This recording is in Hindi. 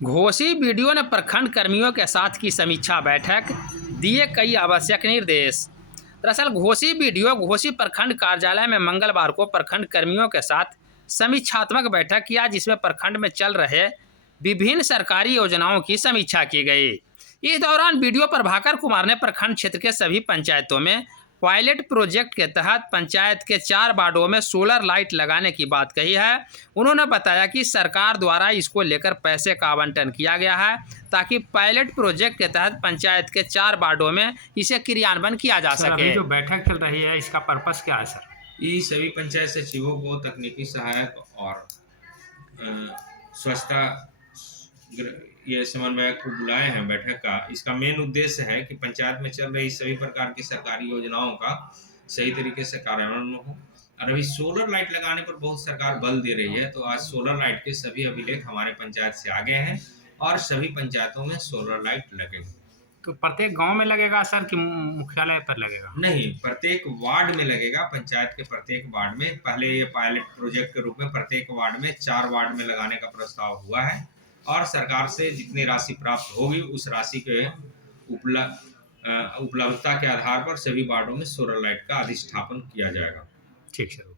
घोसी बीडीओ ने प्रखंड कर्मियों के साथ की समीक्षा बैठक, दिए कई आवश्यक निर्देश। दरअसल घोसी बीडीओ घोसी प्रखंड कार्यालय में मंगलवार को प्रखंड कर्मियों के साथ समीक्षात्मक बैठक किया, जिसमें प्रखंड में चल रहे विभिन्न सरकारी योजनाओं की समीक्षा की गई। इस दौरान बीडीओ प्रभाकर कुमार ने प्रखंड क्षेत्र के सभी पंचायतों में पायलट प्रोजेक्ट के तहत पंचायत के 4 वार्डों में सोलर लाइट लगाने की बात कही है। उन्होंने बताया कि सरकार द्वारा इसको लेकर पैसे का आवंटन किया गया है, ताकि पायलट प्रोजेक्ट के तहत पंचायत के 4 वार्डों में इसे क्रियान्वयन किया जा सर, सके। अभी जो बैठक चल रही है इसका पर्पस क्या है सर? ये सभी पंचायत सचिवों को तकनीकी सहायक और स्वच्छता ये समन्वयक को बुलाए हैं बैठक का। इसका मेन उद्देश्य है कि पंचायत में चल रही सभी प्रकार की सरकारी योजनाओं का सही तरीके से कार्यान्वयन हो। और अभी सोलर लाइट लगाने पर बहुत सरकार बल दे रही है, तो आज सोलर लाइट के सभी अभिलेख हमारे पंचायत से आ गए हैं और सभी पंचायतों में सोलर लाइट लगेगी। तो प्रत्येक गांव में लगेगा सर कि मुख्यालय पर लगेगा? नहीं, प्रत्येक वार्ड में लगेगा। पंचायत के प्रत्येक वार्ड में पहले ये पायलट प्रोजेक्ट के रूप में प्रत्येक वार्ड में 4 वार्ड में लगाने का प्रस्ताव हुआ है और सरकार से जितनी राशि प्राप्त होगी उस राशि के उपलब्धता के आधार पर सभी वार्डों में सोलर लाइट का अधिष्ठापन किया जाएगा। ठीक सर।